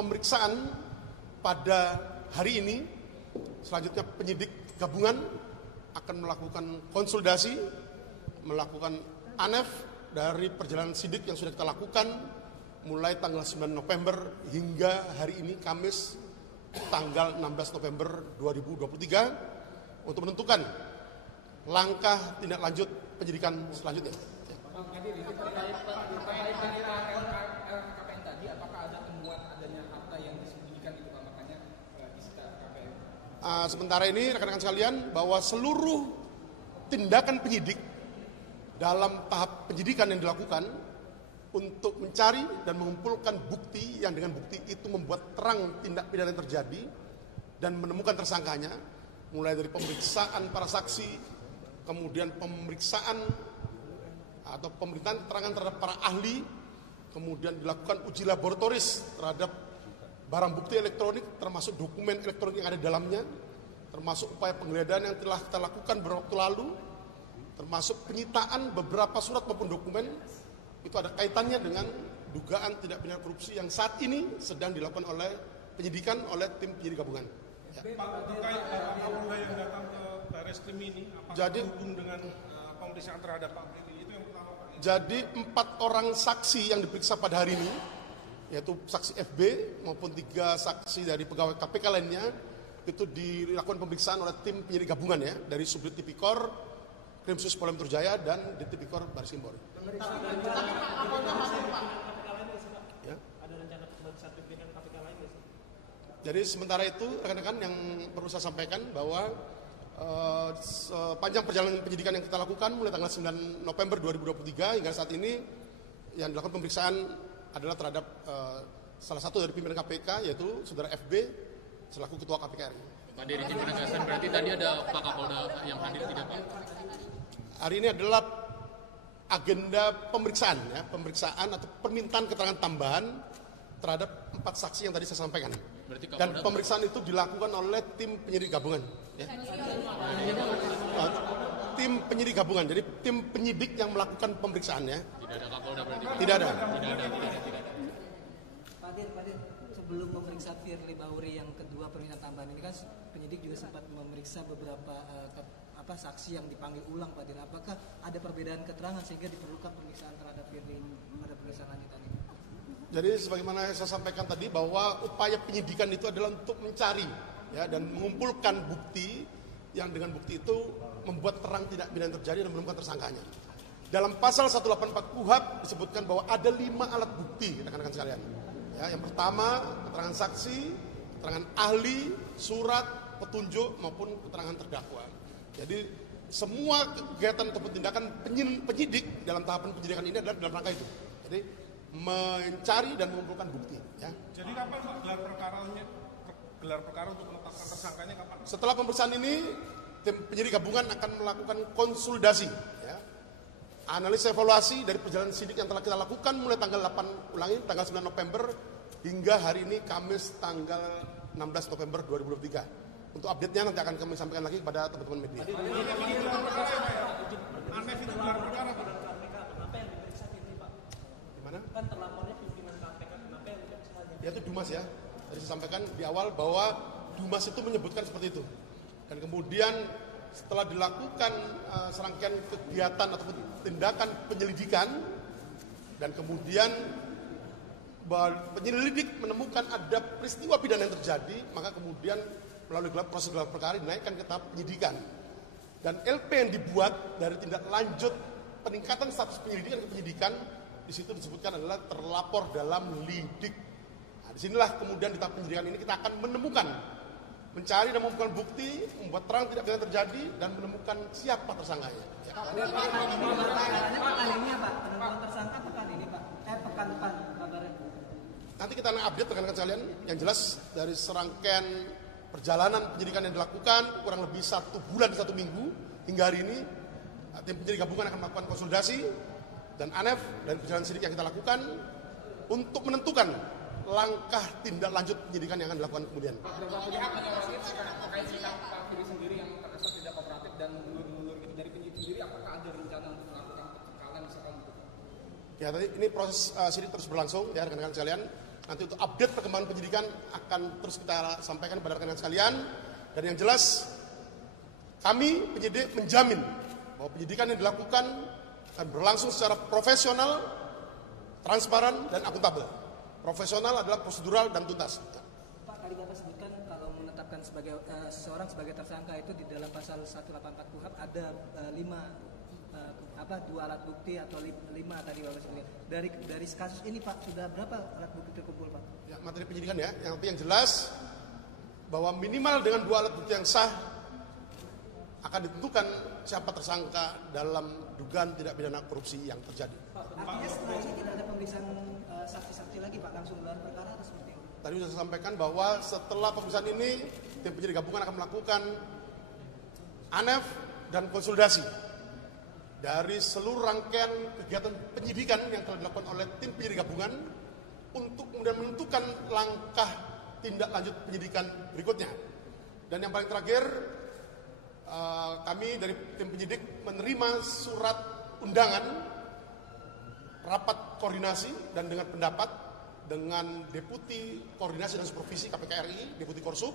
pemeriksaan pada hari ini. Selanjutnya penyidik gabungan akan melakukan konsolidasi, melakukan ANEF dari perjalanan sidik yang sudah kita lakukan mulai tanggal 9 November hingga hari ini Kamis tanggal 16 November 2023 untuk menentukan langkah tindak lanjut penyidikan selanjutnya. KPN tadi, apakah ada temuan adanya harta yang disembunyikan itu makanya disita KPN? Sementara ini rekan-rekan sekalian bahwa seluruh tindakan penyidik dalam tahap penyidikan yang dilakukan untuk mencari dan mengumpulkan bukti yang dengan bukti itu membuat terang tindak pidana yang terjadi dan menemukan tersangkanya, mulai dari pemeriksaan para saksi, kemudian pemeriksaan atau pemerintahan keterangan terhadap para ahli, kemudian dilakukan uji laboratoris terhadap barang bukti elektronik termasuk dokumen elektronik yang ada di dalamnya, termasuk upaya penggeledahan yang telah kita lakukan beberapa waktu lalu, termasuk penyitaan beberapa surat maupun dokumen. Itu ada kaitannya dengan dugaan tindak pidana korupsi yang saat ini sedang dilakukan oleh penyidikan oleh tim penyidik gabungan. Ya. Pak, terkait Kapolda yang datang ke Barreskrim ini, apakah berhubung dengan pemeriksaan terhadap Pak Firly? Itu yang pertama, Pak. Jadi 4 orang saksi yang diperiksa pada hari ini, yaitu saksi FB maupun 3 saksi dari pegawai KPK lainnya, itu dilakukan pemeriksaan oleh tim penyidik gabungan ya, dari Subdit Tipikor, Krimsus Polda Metro Jaya dan Ditipikor Barreskrim Polri. Ya. Ada rencana pemeriksaan pimpinan KPK lain nggak sih? Jadi sementara itu rekan-rekan yang perlu saya sampaikan bahwa sepanjang perjalanan penyidikan yang kita lakukan mulai tanggal 9 November 2023 hingga saat ini yang dilakukan pemeriksaan adalah terhadap salah satu dari pimpinan KPK yaitu saudara FB selaku Ketua KPK RI. Pak Dir, izin penegasan berarti tadi ada Pak Kapolda yang hadir tidak Pak? Hari ini adalah agenda pemeriksaan ya, pemeriksaan atau permintaan keterangan tambahan terhadap 4 saksi yang tadi saya sampaikan. Dan pemeriksaan itu dilakukan oleh tim penyidik gabungan. Ya. Tim penyidik gabungan, jadi tim penyidik yang melakukan pemeriksaan ya. Tidak ada Kapolda berarti? Tidak ada. Pak Dir, sebelum memeriksa Firly Bahuri yang kedua permintaan tambahan ini kan penyidik juga sempat memeriksa beberapa saksi yang dipanggil ulang, Pak Dir. Apakah ada perbedaan keterangan sehingga diperlukan pemeriksaan terhadap Firly pada pemeriksaan lanjutan ini? Jadi sebagaimana saya sampaikan tadi bahwa upaya penyidikan itu adalah untuk mencari ya dan mengumpulkan bukti yang dengan bukti itu membuat terang tindak pidana terjadi dan menemukan tersangkanya. Dalam pasal 184 KUHP disebutkan bahwa ada 5 alat bukti rekan-rekan sekalian. Ya, yang pertama keterangan saksi, keterangan ahli, surat, petunjuk maupun keterangan terdakwa. Jadi semua kegiatan atau tindakan penyidik dalam tahapan penyidikan ini adalah dalam rangka itu. Jadi mencari dan mengumpulkan bukti. Ya. Jadi kapan Pak gelar perkara untuk menetapkan tersangkanya kapan? Setelah pemeriksaan ini, tim penyidik gabungan akan melakukan konsolidasi, ya, analisa evaluasi dari perjalanan sidik yang telah kita lakukan mulai tanggal 9 November hingga hari ini Kamis tanggal 16 November 2023. Untuk update-nya nanti akan kami sampaikan lagi kepada teman-teman media. ANEF itu gelar perkara Pak. Kan terlapornya pimpinan KPK, kenapa yang diperiksa? Ya itu Dumas ya. Tadi saya sampaikan di awal bahwa Dumas itu menyebutkan seperti itu. Dan kemudian setelah dilakukan serangkaian kegiatan atau tindakan penyelidikan dan kemudian penyelidik menemukan ada peristiwa pidana yang terjadi, maka kemudian melalui proses gelar perkara dinaikkan ke tahap penyidikan. Dan LP yang dibuat dari tindak lanjut peningkatan status penyelidikan ke penyidikan di situ disebutkan adalah terlapor dalam lidik. Nah, disinilah kemudian di tahap penyidikan ini kita akan menemukan, mencari dan mengumpulkan bukti, membuat terang tidak pidana terjadi dan menemukan siapa tersangkanya. Ya. Pertanyaannya pekan ini ya Pak, penentuan tersangka pekan ini Pak, pekan depan kabarnya. Nanti kita akan update rekan-rekan sekalian. Yang jelas dari serangkaian perjalanan penyidikan yang dilakukan kurang lebih 1 bulan 1 minggu hingga hari ini, tim penyidik gabungan akan melakukan konsolidasi dan ANEF dan perjalanan sidik yang kita lakukan untuk menentukan langkah tindak lanjut penyidikan yang akan dilakukan kemudian. Beberapa pihak menyoroti terkait sikap Pak Firly sendiri yang terkesan tidak kooperatif dan mundur-mundur gitu. Dari penyidik sendiri, apakah ada rencana untuk melakukan pencekalan misalkan gitu? Ya tadi ini proses sidik terus berlangsung ya rekan-rekan sekalian. Nanti untuk update perkembangan penyidikan akan terus kita sampaikan kepada rekan-rekan sekalian. Dan yang jelas, kami penyidik menjamin bahwa penyidikan yang dilakukan akan berlangsung secara profesional, transparan, dan akuntabel. Profesional adalah prosedural dan tuntas. Pak, tadi Bapak sebutkan kalau menetapkan sebagai seseorang sebagai tersangka itu di dalam pasal 184 KUHP ada 2 alat bukti atau 5 tadi Bapak sebutkan. Dari kasus ini Pak, sudah berapa alat bukti terkumpul Pak? Ya, materi penyidikan ya, yang jelas bahwa minimal dengan 2 alat bukti yang sah akan ditentukan siapa tersangka dalam dugaan tindak pidana korupsi yang terjadi. Pak, artinya setelah ini tidak ada pemeriksaan saksi-saksi lagi Pak, langsung gelar perkara atau seperti itu? Tadi sudah saya sampaikan bahwa setelah pemeriksaan ini tim penyidik gabungan akan melakukan ANEF dan konsolidasi dari seluruh rangkaian kegiatan penyidikan yang telah dilakukan oleh tim penyidik gabungan untuk kemudian menentukan langkah tindak lanjut penyidikan berikutnya. Dan yang paling terakhir, kami dari tim penyidik menerima surat undangan rapat koordinasi dan dengan pendapat dengan Deputi Koordinasi dan Supervisi KPK RI, Deputi Korsup,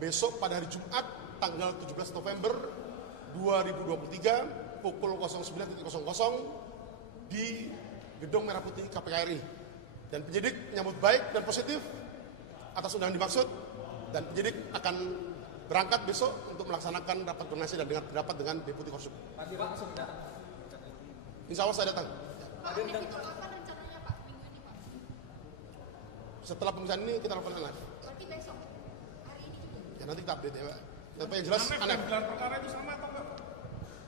besok pada hari Jumat tanggal 17 November 2023 pukul 09.00 di Gedung Merah Putih KPK RI. Dan penyidik menyambut baik dan positif atas undangan dimaksud, dan penyidik akan berangkat besok untuk melaksanakan rapat koordinasi dan dengan pendapat dengan Deputi Korsup. Hadir langsung datang. Insya Allah saya datang. Pak, ini itu kapan rencananya Pak? Minggu ini Pak? Setelah pemeriksaan ini kita lakukan live. Berarti besok, hari ini juga? Ya nanti kita update ya Pak. Tapi yang jelas ANEF ANEF. dan gelar perkara itu sama atau enggak?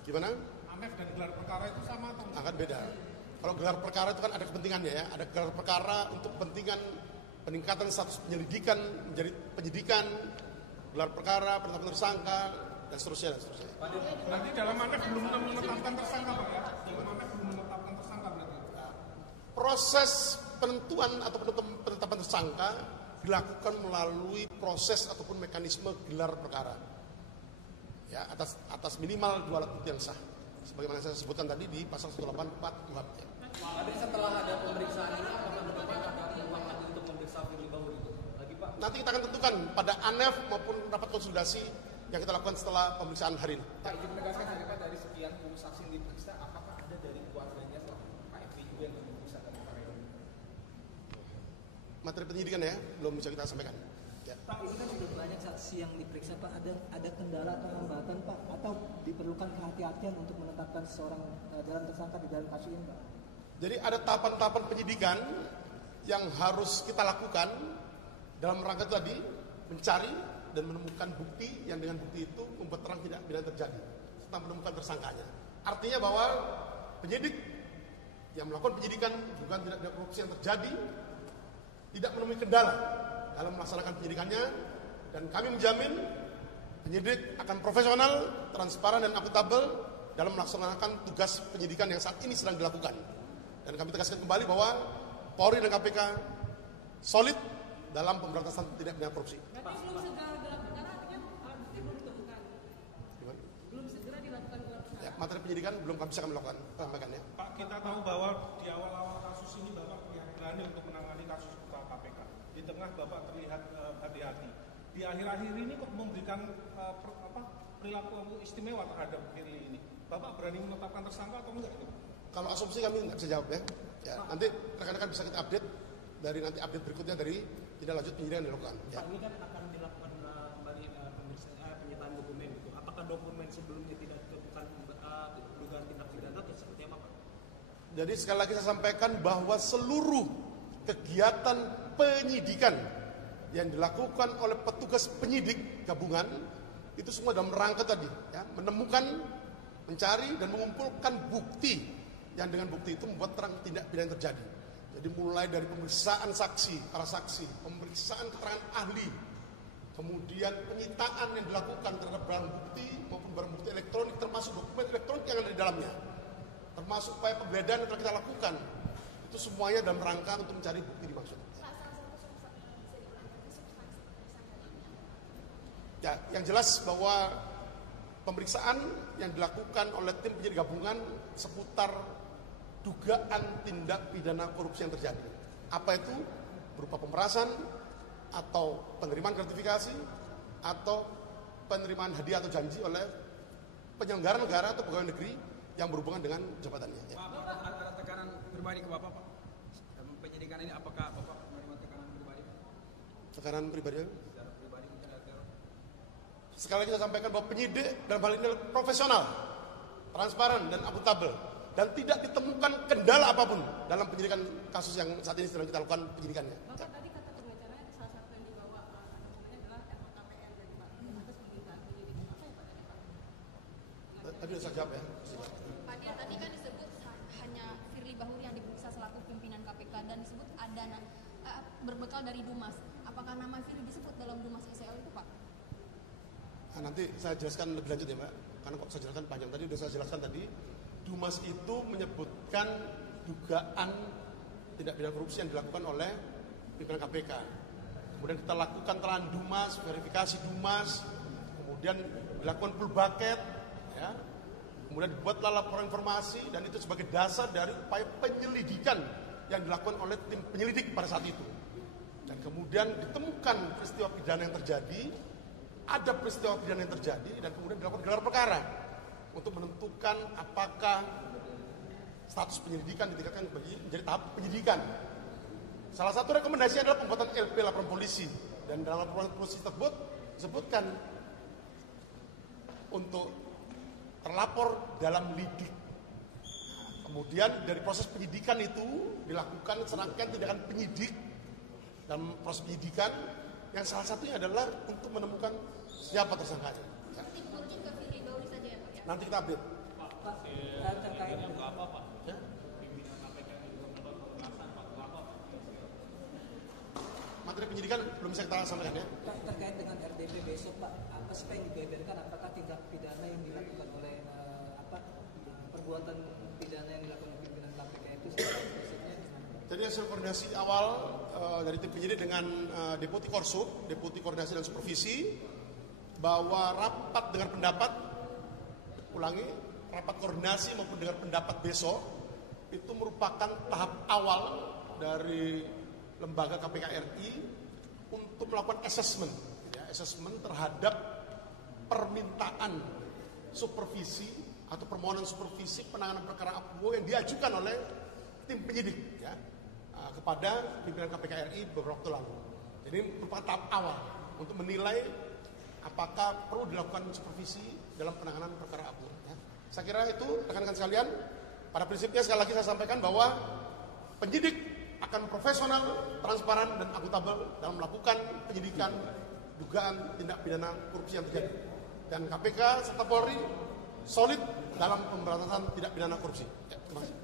Gimana? ANEF dan gelar perkara itu sama atau enggak? Akan beda. Kalau gelar perkara itu kan ada kepentingannya ya. Ada gelar perkara untuk kepentingan peningkatan status penyelidikan menjadi penyidikan, gelar perkara, penetapan tersangka, dan seterusnya. Berarti dalam ANEF belum menetapkan tersangka Pak ya? Dalam ANEF belum menetapkan tersangka berarti? Proses penentuan atau penetapan tersangka dilakukan melalui proses ataupun mekanisme gelar perkara. Ya, atas minimal 2 alat bukti yang sah. Sebagaimana saya sebutkan tadi di pasal 184 KUHP. Ya. Tapi setelah ada pemeriksaan ini, apakah ke depan ada peluang lagi untuk memeriksa Firly Bahuri lagi Pak? Nanti kita akan tentukan pada ANEF maupun rapat konsolidasi yang kita lakukan setelah pemeriksaan hari ini. Pak, izin menegaskan saja Pak, dari sekian 10 saksi yang diperiksa, apakah ada dari keluarganya Pak FB juga yang diperiksa dalam karya ini? Materi penyidikan ya, belum bisa kita sampaikan. Ya. Pak, ini kan sudah banyak saksi yang diperiksa Pak, ada kendala atau hambatan Pak, atau diperlukan kehati-hatian untuk menetapkan seseorang dalam tersangka di dalam kasus ini Pak? Jadi ada tahapan-tahapan penyidikan yang harus kita lakukan dalam rangka tadi mencari dan menemukan bukti yang dengan bukti itu membuat terang tidak pidana terjadi serta menemukan tersangkanya. Artinya bahwa penyidik yang melakukan penyidikan dugaan tindak pidana korupsi yang terjadi tidak menemui kendala dalam melaksanakan penyidikannya, dan kami menjamin penyidik akan profesional, transparan, dan akuntabel dalam melaksanakan tugas penyidikan yang saat ini sedang dilakukan. Dan kami tegaskan kembali bahwa Polri dan KPK solid dalam pemberantasan tindak pidana korupsi. Berarti belum segera gelar perkara, artinya alat bukti belum ditemukan? Gimana? Belum segera dilakukan gelar perkara? Ya, materi penyidikan belum kami bisa melakukan sampaikan ya. Pak, kita tahu bahwa di awal-awal kasus ini Bapak yang berani untuk menangani kasus KPK. Di tengah Bapak terlihat hati-hati. Di akhir-akhir ini kok memberikan perilaku istimewa terhadap Firly ini. Bapak berani menetapkan tersangka atau enggak? Kalau asumsi kami nggak bisa jawab ya. Ya, nanti rekan-rekan bisa kita update dari nanti update berikutnya dari tindak lanjut penyidikan yang dilakukan. Ya. Pak, ini kan akan dilakukan kembali penyitaan dokumen gitu. Apakah dokumen sebelumnya tidak ditemukan dugaan tindak pidana atau seperti apa Pak? Jadi sekali lagi saya sampaikan bahwa seluruh kegiatan penyidikan yang dilakukan oleh petugas penyidik gabungan itu semua dalam rangka tadi ya, menemukan, mencari dan mengumpulkan bukti yang dengan bukti itu membuat terang tindak pidana terjadi. Jadi mulai dari pemeriksaan saksi, para saksi, pemeriksaan keterangan ahli, kemudian penyitaan yang dilakukan terhadap barang bukti maupun barang bukti elektronik termasuk dokumen elektronik yang ada di dalamnya, termasuk upaya penggeledahan yang telah kita lakukan, itu semuanya dalam rangka untuk mencari bukti dimaksud. Ya, yang jelas bahwa pemeriksaan yang dilakukan oleh tim penyidik gabungan seputar dugaan tindak pidana korupsi yang terjadi. Apa itu? berupa pemerasan atau penerimaan gratifikasi atau penerimaan hadiah atau janji oleh penyelenggara negara atau pegawai negeri yang berhubungan dengan jabatannya. Ya. Pak, ada tekanan pribadi ke Bapak, Pak? Dalam penyidikan ini apakah Bapak menerima tekanan pribadi? Tekanan pribadi? Secara pribadi kita lihat teror. Sekali lagi saya sampaikan bahwa penyidik dalam hal ini adalah profesional, transparan dan akuntabel, dan tidak ditemukan kendala apapun dalam penyidikan kasus yang saat ini sedang kita lakukan penyidikannya. Bapak tadi kata pengacaranya salah satu yang dibawa dokumennya adalah LHKPN dari Pak atas permintaan penyidik. Apa ya Pak tadi Pak? Tadi sudah saya jawab ya. Pak Dir, tadi kan disebut hanya Firly Bahuri yang diperiksa selaku pimpinan KPK dan disebut ada berbekal dari Dumas. Apakah nama Firly disebut dalam Dumas SEL itu Pak? Nah, nanti saya jelaskan lebih lanjut ya Mbak, karena kok saya jelaskan panjang tadi, sudah saya jelaskan tadi. Dumas itu menyebutkan dugaan tindak pidana korupsi yang dilakukan oleh pimpinan KPK. Kemudian kita lakukan telahan Dumas, verifikasi Dumas, kemudian dilakukan full bucket, ya. Kemudian dibuatlah laporan informasi dan itu sebagai dasar dari upaya penyelidikan yang dilakukan oleh tim penyelidik pada saat itu. Dan kemudian ditemukan peristiwa pidana yang terjadi, ada peristiwa pidana yang terjadi dan kemudian dilakukan gelar perkara untuk menentukan apakah status penyelidikan ditingkatkan menjadi tahap penyidikan. Salah satu rekomendasi adalah pembuatan LP laporan polisi, dan dalam laporan polisi tersebut disebutkan untuk terlapor dalam lidik. Kemudian dari proses penyidikan itu dilakukan serangkaian tindakan penyidik dalam proses penyidikan yang salah satunya adalah untuk menemukan siapa tersangkanya. Ya. Nanti kita update. Terkait Ya. Materi penyidikan belum bisa kita sampaikan ya. Pak, terkait dengan RDP besok Pak, apa sih Pak yang dibeberkan? Apakah tindak pidana yang dilakukan oleh perbuatan pidana yang dilakukan oleh pimpinan KPK itu spesifiknya gimana Pak? Jadi hasil koordinasi awal dari tim penyidik dengan Deputi Korsub, Deputi Koordinasi dan Supervisi, bahwa rapat dengar pendapat, rapat koordinasi maupun dengar pendapat besok itu merupakan tahap awal dari lembaga KPK RI untuk melakukan assessment, ya, assessment terhadap permintaan supervisi atau permohonan supervisi penanganan perkara APBO yang diajukan oleh tim penyidik, ya, kepada pimpinan KPK RI beberapa waktu lalu. Jadi merupakan tahap awal untuk menilai apakah perlu dilakukan supervisi dalam penanganan perkara APBO. Ya. Saya kira itu rekan-rekan sekalian. Pada prinsipnya sekali lagi saya sampaikan bahwa penyidik akan profesional, transparan dan akuntabel dalam melakukan penyidikan dugaan tindak pidana korupsi yang terjadi. Dan KPK serta Polri solid dalam pemberantasan tindak pidana korupsi. Ya, terima kasih.